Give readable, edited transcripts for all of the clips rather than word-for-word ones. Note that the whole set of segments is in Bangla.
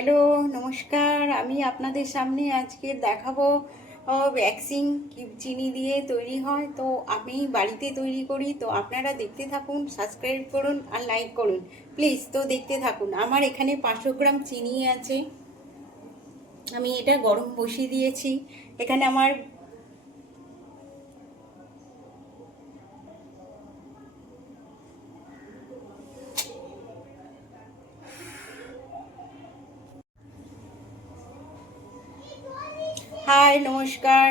হ্যালো, নমস্কার। আমি আপনাদের সামনে আজকে দেখাবো ভ্যাক্সিন কি চিনি দিয়ে তৈরি হয়। তো আমি বাড়িতে তৈরি করি। তো আপনারা দেখতে থাকুন, সাবস্ক্রাইব করুন আর লাইক করুন প্লিজ। তো দেখতে থাকুন। আমার এখানে 500 গ্রাম চিনি আছে। আমি এটা গরম বসিয়ে দিয়েছি। এখানে আমার হাই, নমস্কার।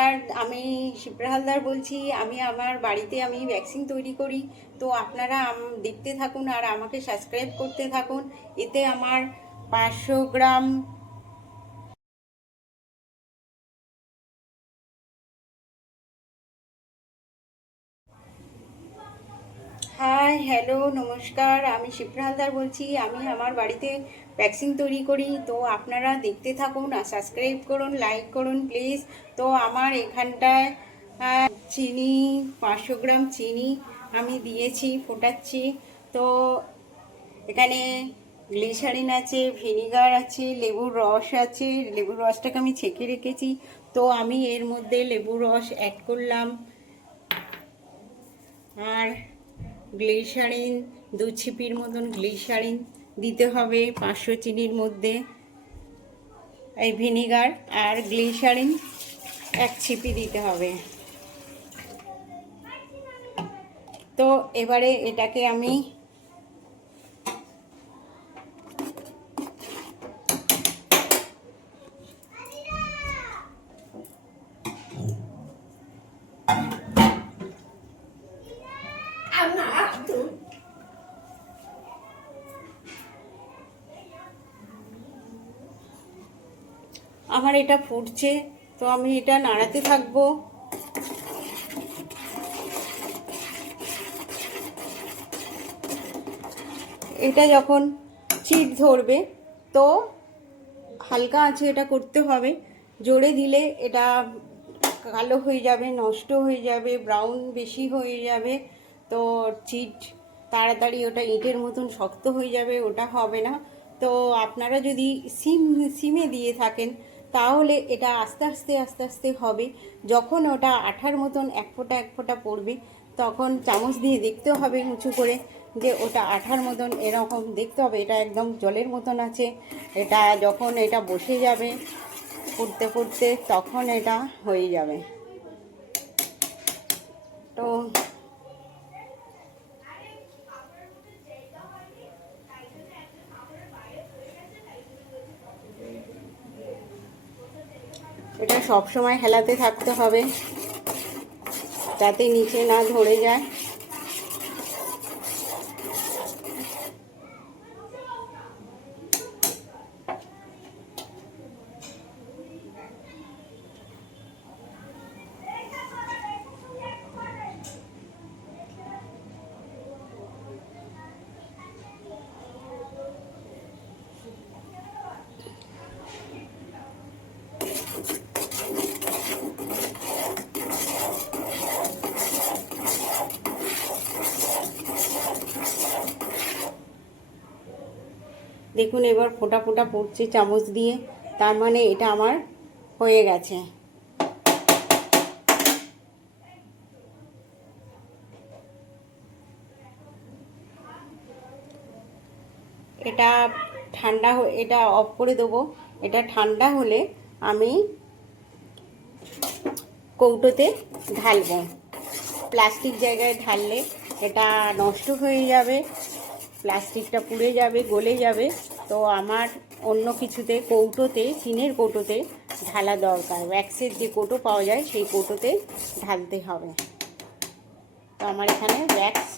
আর আমি শিপ্রা হালদার বলছি। আমি আমার বাড়িতে ভ্যাকসিন তৈরি করি। তো আপনারা দেখতে থাকুন আর আমাকে সাবস্ক্রাইব করতে থাকুন। এতে আমার 500 গ্রাম। হাই, হ্যালো, নমস্কার। আমি শিপ্রা হালদার বলছি। আমি আমার বাড়িতে ভ্যাকসিন তৈরি করি। তো আপনারা দেখতে থাকুন আর সাবস্ক্রাইব করুন, লাইক করুন প্লিজ। তো আমার এখানটায় চিনি 500 গ্রাম চিনি আমি দিয়েছি, ফোটাচ্ছি। তো এখানে গ্লিসারিন আছে, ভিনিগার আছে, লেবুর রস আছে। লেবুর রসটাকে আমি ছেঁকে রেখেছি। তো আমি এর মধ্যে লেবুর রস অ্যাড করলাম। আর গ্লিসারিন 2 ছিপির মতন গ্লিসারিন দিতে হবে 500 চিনির মধ্যে। এই ভিনিগার আর গ্লিসারিন 1 ছিপি দিতে হবে। তো এবারে এটাকে আমি আমার এটা ফুটছে। তো আমি এটা নাড়াতে থাকবো। এটা যখন চিট ধরবে তো হালকা আছে এটা করতে হবে। জোরে দিলে এটা কালো হয়ে যাবে, নষ্ট হয়ে যাবে, ব্রাউন বেশি হয়ে যাবে। তো চিট তাড়াতাড়ি ওটা ইটের মতন শক্ত হয়ে যাবে, ওটা হবে না। তো আপনারা যদি সিমে দিয়ে থাকেন তাহলে এটা আস্তে আস্তে আস্তে আস্তে হবে। যখন ওটা আঠার মতন এক ফোঁটা এক ফোঁটা পড়বে তখন চামচ দিয়ে দেখতে হবে উঁচু করে যে ওটা আঠার মতন এরকম দেখতে হবে। এটা একদম জলের মতন আছে। এটা যখন এটা বসে যাবে ফুটতে ফুটতে তখন এটা হয়ে যাবে। তো এটা সব সময় হেলাতে থাকতে হবে যাতে নিচে না ধরে যায়। দেখুন এবার ফোঁটা ফোঁটা পড়ছে চামচ দিয়ে, তার মানে এটা আমার হয়ে গেছে। এটা ঠান্ডা এটা অফ করে দেবো। এটা ঠান্ডা হলে আমি কৌটোতে ঢালবো। প্লাস্টিক জায়গায় ঢাললে এটা নষ্ট হয়ে যাবে, প্লাস্টিকটা পুড়ে যাবে, গলে যাবে। তো আমার অন্য কিছুতে কৌটোতে, চিনের কৌটোতে ঢালা দরকার। ওয়্যাক্সের যে কৌটো পাওয়া যায় সেই কৌটোতে ঢালতে হবে। তো আমার এখানে ওয়্যাক্স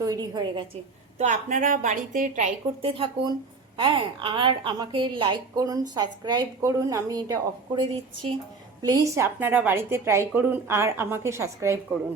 তৈরি হয়ে গেছে। তো আপনারা বাড়িতে ট্রাই করতে থাকুন। হ্যাঁ, আর আমাকে লাইক করুন, সাবস্ক্রাইব করুন। আমি এটা অফ করে দিচ্ছি। প্লিজ আপনারা বাড়িতে ট্রাই করুন আর আমাকে সাবস্ক্রাইব করুন।